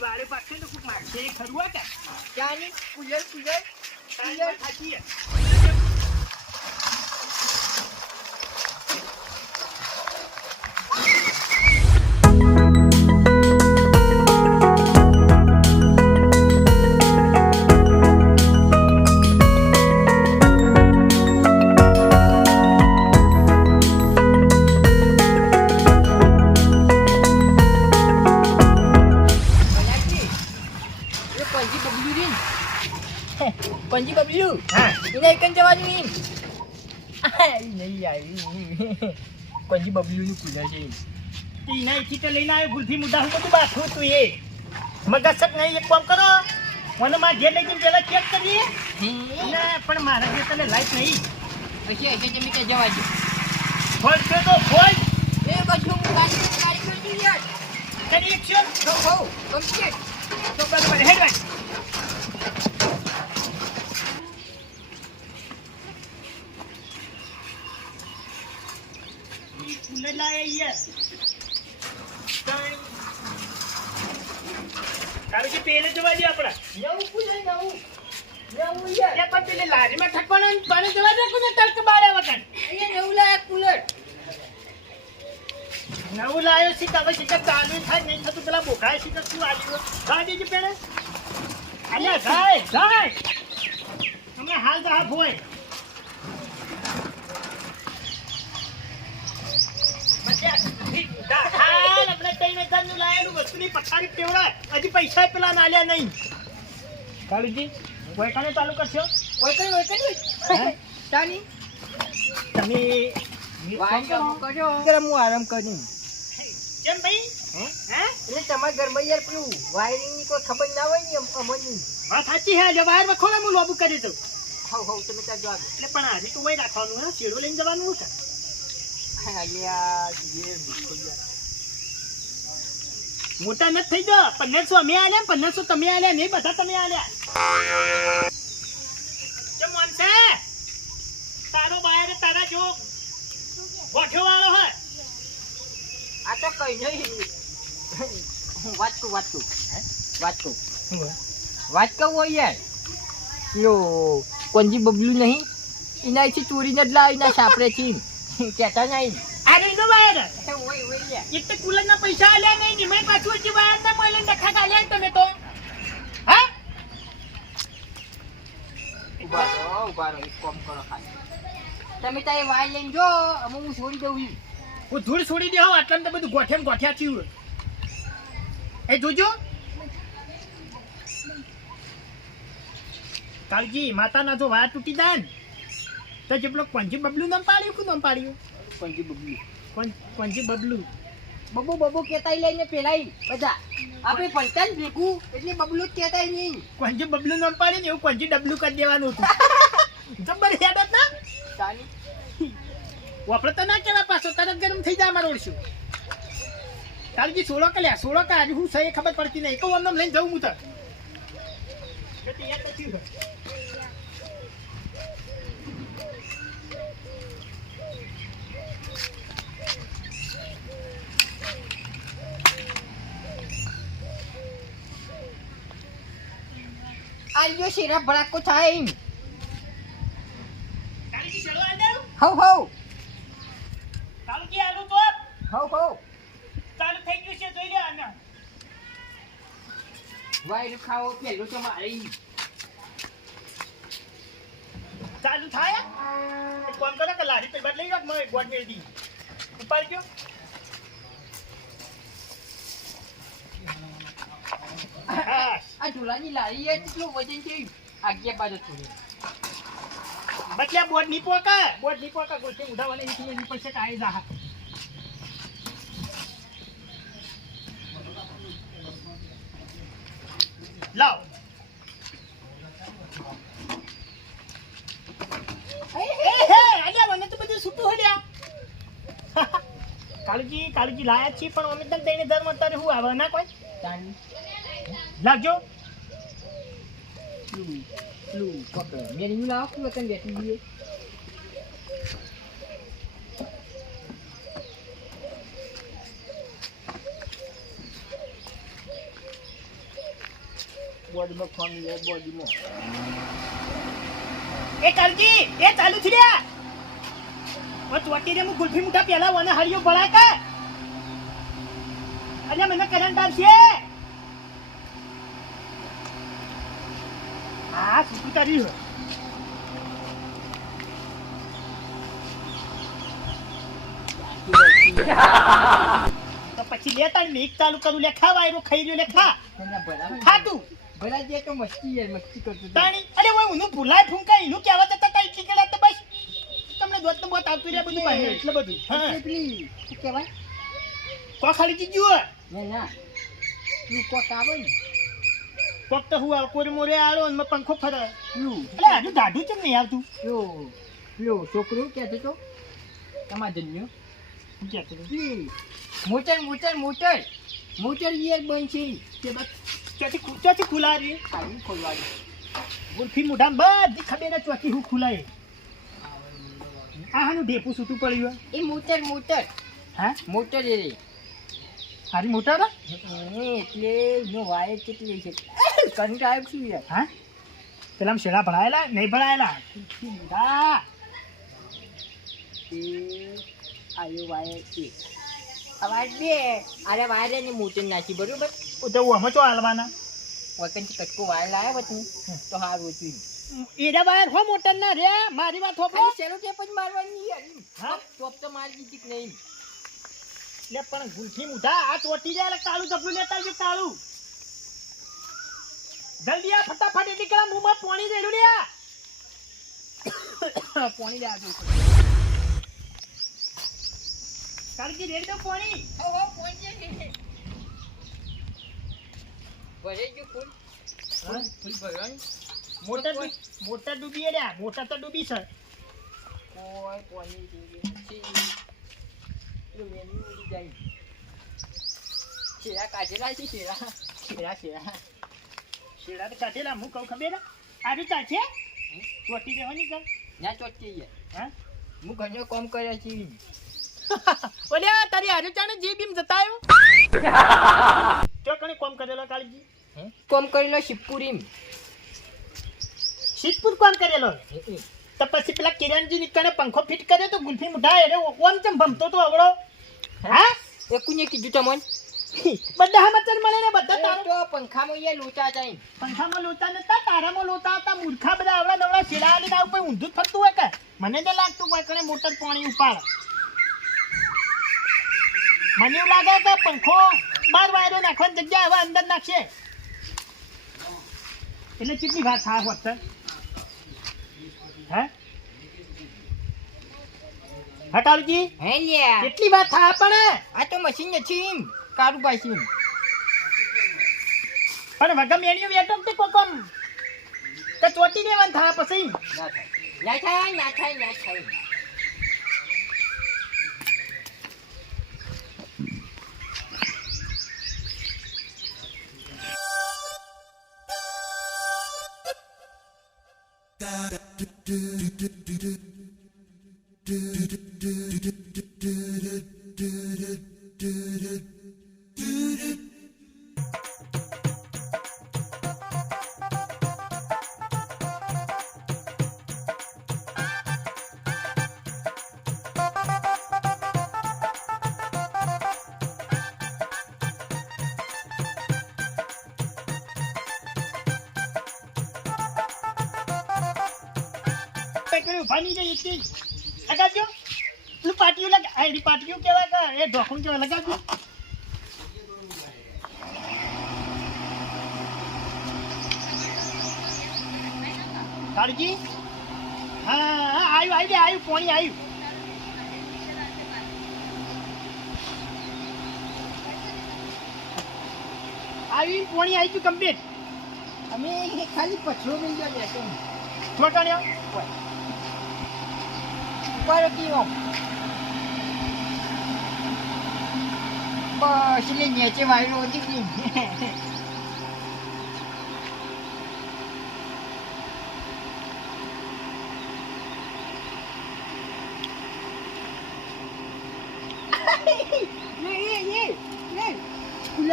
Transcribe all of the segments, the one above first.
વાળે પાછો તો ખૂબ મારશે ખરું આ ક્યાંની કુલર થાકી પંજી બબલ્યુ હા એને એકન જવા જોઈએ નહીં આવી પંજી બબલ્યુ ની કુલર છે તીના એથી તો લઈને આવ્યો ભૂલથી મુદ્દા હું બધું બાથું તું એ મગજક નહીં એક કામ કરો મને મારા ઘેર લઈ જઈને પેલા ચેક કરીએ ના પણ મારા ઘેર તને લાઈટ નહીં હશે જમી કે જવા દે ફોલ્ટ છે તો ફોલ્ટ એ બધું હું ગાડી કરી યાર કરી એક્શન હો કમ્પ્લીટ તો બરાબર હેડ ભાઈ કુલર લાયા યાર તારું જે પેલે જવા દે આપણા નવું કુલર નવું યાર ત્યાં પણ પેલે લારીમાં ઠકવાનું પાણી જવા દે કોને તડક બારે વખત અહીંયા નવું લાયા કુલર નવું લાયો છે હવે શિકર ચાલુ થાય નહીં થતું પેલા બોખાય શિકર શું આવ્યું હા દેજે પેણે અલ્યા જાય હમણાં હાલ જા ભોય આપણે કઈ મેદાનનું લાયેલું વસ્તુની પથારી ટેવડાય હજી પૈસા પેલા નાલ્યા નહીં કાળુજી વૈકાને ચાલુ કરશો ઓય તાની તમે હું આરામ કરું કેમ ભાઈ હે એટલે તમારા ઘરમાં યાર પેલું વાયરિંગ ની કોઈ ખબર ના હોય ને અમની વાત સાચી હે જો વાયર વખોડે હું લોબુ કરી દઉં હવ તમે ત્યાં જવા દો એટલે પણ આજે તો વઈ રાખવાનું હે શેડો લઈને જવાનું છે મોટા નથી થઈ ગયો 1500 અમે આલ્યા 1500 તમે આલ્યા નહીં બધા તમે આલ્યા કેમ મનસે તારો બાયર તારા જો ગોઠ્યો વાળો હોય આ તો કઈ નહીં વાત કહું હોય યાર યો કોંજી બબલું નહીં એના થી ચોરીને જ લાવી ના સાપડે છે કહેતા નહીં અરે નો બાયર ઓય એક તો કુલર ના પૈસા આલ્યા નહીં ને મેં પાછું હજી બાયર ના મળે નખા ગાલ્યા તમે તો હા ઉભા રહો એક કામ કરો ખાલી તમે તારે વાય લઈને જો અમે હું છોડી દઉં હું ધૂળ છોડી દેવો આટલા તો બધું ગોઠ્યા થયું એ જોજો કાળજી માતાના જો વાયા તૂટી જાય ને તો જે પેલો કોંજી બબલું નામ પાડ્યું શું નામ પાડ્યું કોંજી બબલું કોંજી બબલું બબુ કેતા લઈને પેલાઈ બધા આપણે પંચાન ભેગું એટલે બબલું જ કેતા નહીં કોંજી બબલું નામ પાડ્યું ને એવું કોંજી ડબલું કરી દેવાનું હતું જબર હેડ જ ના તાની વાપરે તો ના કેવા પાછો તરત ગરમ થઈ જાય મારો ઓળશું કાળજી સોળો કે આજે હું સહી ખબર પડતી નહીં કહું અમને લઈને જવું હું તો આલ્યો શેરા ભડાકો થાય કાળજી ચડો આ દઉં હવ કાળજી આલું તો ચાલુ થઈ ગયું છે જોઈ લે આના વાયર ખાવો પેલો તો મારે ચાલુ થાય કોમ કરો કે લારી પે બદલાઈ ગયો મને ગોડ મેળી ઉપાડ ગયો આ ઢોલાની લારી યાર કેટલું વજન છે આગળ બાજુ થોડી બદલ્યા બોર્ડ ની પોકા ગોઠે ઉઠાવવાની નીકળી પડશે કાઈ જા લાવ મને તો બધું છૂટું હડ્યા કાળજી લાયા છીએ પણ અમે તને તેને ધર્મ અત્યારે હું આવે ના કોઈ લાગજો મેરી લાવો કે વતન બેઠી દઈએ બોડીમાં ખોમી જાય બોડીમાં. એ કાલજી એ ચાલુ છે રે ઓ ચોટી રે હું ગુલ્ફી મુઠા પેલા વને હરિયો ભળા કે અલ્યા મને કરંટ આવશે હા સુતું તારી તો પછી લે તાર મેક ચાલુ કરું લે ખા વાયરો ખાઈ રહ્યો લે ખા ખા તું ભલા જે તો મસ્તી યાર મસ્તી કરતો હતો. તાણી અરે ઓય ઉનું ભૂલાય ફૂંકા એનું કહેવા જતા તા ઈકી કેલા તો બસ તમને દોત તો બહુ આવતું રે બધું બહાર એટલે બધું હા એટલે પેલી શું કહેવાય? કો ખાલી જીજ્યો ના તું કોક આવે ને ફક્ત હું આ કોરે મોરે આળો ને પંખો ફરે પેલું એટલે આજુ દાઢું કેમ નહીં આવતું પેલો છોકરો કહેતો હતો તમારા જન્યો શું કહેતો હતો? મોટર યાર બંધ છે કે બસ ચોથી ખુલા રે ખાલી ખોલવાનું. ગુલ્ફી મુઢામ બધી ખબર જ ચોથી હું ખુલાય આ હાનું ઢેપું સૂતું પડ્યું એ મોટર હા મોટર એ રે. હારી મોટા હતા એટલે એનો વાયર કેટલી છે કરંટ આવ્યો શું યાર? હા પેલા શેડા ભરાયેલા નહીં ભરાયેલા ગુલ્ફી મુઢા એ આયો વાયર છે અવાજ બે અરે વાયર ને મોટર નાખી બરોબર તો અમે તો હાલવાના વકનથી કટકો વાયર લાવ્યો હોત ને તો સારું હતું. એના બાર હો મોટર ના રે મારી વાત હોપો શેરો ટેપ જ મારવાની યાર. હા ટોપ તો મારી દીધી કે નહીં. લે પણ ગુલ્ફી મુઢા આ ચોટી જાય એટલે કાળું ધબલું લેતા આવજો કાળું જલ્દી આ ફટાફટ નીકળા મુંમાં પાણી રેડું લે પાણી લે આવજો કાળજી રેડ દો પાણી ભરે ગયું ફૂલ ભરવાનું મોટર ડૂબી રે મોટર તો ડૂબી છે કોઈ પાણી જેવી નથી. પેલું વેણું ઉડી જાય. શેરા કાઢેલા છે શેરા શેડા તો કાઢેલા હું કહું ખબર આજે ચાલશે ચોટી રહેવાની કર ના ચોટકી યાર. હા હું ઘણો કામ કર્યા છે. ઓલે તારી આજે ચાને જે બીમ જતા આવ્યો તો કણે કોમ કરેલો કાળજી કામ કરેલો શિવપુરીમ શીતપુર કોમ કરેલો તો પછી પેલા કિરણજી નીકળે પંખો ફિટ કર્યો તો ગુલ્ફી મુઢા એને ઓમ ચમ ભમતો તો અવળો હા એ કોને કીધું તમને? બધા સમાચાર મળે ને બધા તારો તો પંખામાં યાર લોચા જાય. પંખામાં લોતા નતા તારામાં લોતા હતા મૂર્ખા બધા આવડા નવડા શેડા આલી ના ઉપર ઊંધું જ ફરતું હોય કે મને તો લાગતું કોઈ કણે મોટર પાણી ઉપાડ મને એવું લાગે કે પંખો બાર વાયરો નાખવાની જગ્યા હવે અંદર નાખશે એટલે કેટલી વાત થાય હોત હે હટાલજી હે લ્યા કેટલી વાત થાય પણ આ તો મશીન નથી કારું પાછી પણ વગર મેળ્યો વેટો તે કોકમ કે ચોટી દેવાન થાય પછી ના થાય. ઉભાની જઈ એટલી લગાડજો પેલું પાટિયું લગા આઈડી પાટિયું કેવાય કે એ ઢોકણું કેવાય લગાડજો કાળજી હા આવ્યું પાણી આવ્યું પાણી આવી ગયું કમ્પ્લીટ અમે ખાલી પથરો મિલ ગયો બેસો છોટાણ્યો ઉપર કીઓ બસ એટલે નીચે વાયરો હતી કે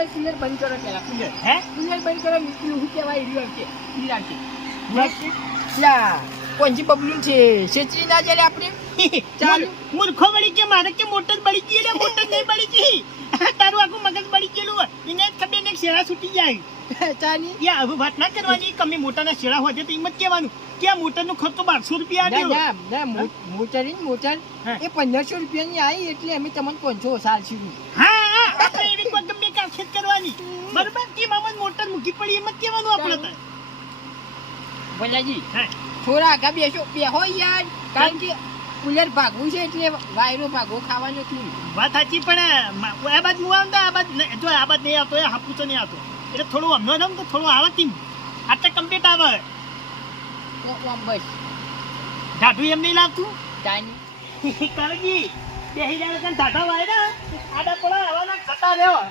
કુલર બંધ કરો પેલા કુલર હે કુલર બંધ કરો પેલું શું કહેવાય રહ્યું આવશે ઈ આવશે લા કોંજી બબલું છે છેતરી ના જાય આપણે ચાલુ મૂર્ખો બળી કે મારે કે મોટર બળી ગઈ એટલે મોટર નહીં બળી ગઈ તારું આખું મગજ બળી ગયેલું એને જ ખબર ને શેડા છૂટી જાય ચાની યા હવે વાત ના કરવાની કમી મોટાના શેડા હોય તો એમ જ કહેવાનું કે આ મોટરનો ખર્ચો 1200 રૂપિયા ના આવ્યો મોટર હા. એ 1500 રૂપિયાની આવી એટલે અમે તમને 500 સાલશું હા આપણે એવી કોઈ ગમે કામખેત કરવાની બરોબર કે મામા મોટર મૂકી પડી એમ જ કહેવાનું આપણે તો ભલાજી હા થોડા આગા બેહો યાર કારણ કે કુલર ભાગવું છે એટલે વાયરો ભાગવો ખાવાનો નથી વાત સાચી પણ આ બાજુ હું આવતા આ બાજુ જો આ બાજુ નહીં આવતો એ હાપુચો નહીં આવતો એટલે થોડું હમણાં જાઉં તો થોડું આવે તીમ આટલા કમ્પ્લીટ આવે આમ બસ ઢાઢું એમ નહીં લાગતું ચાની કરજી બેહી જાય ઢાઢા વાયરા આડા પડા હવાના જતા રહેવા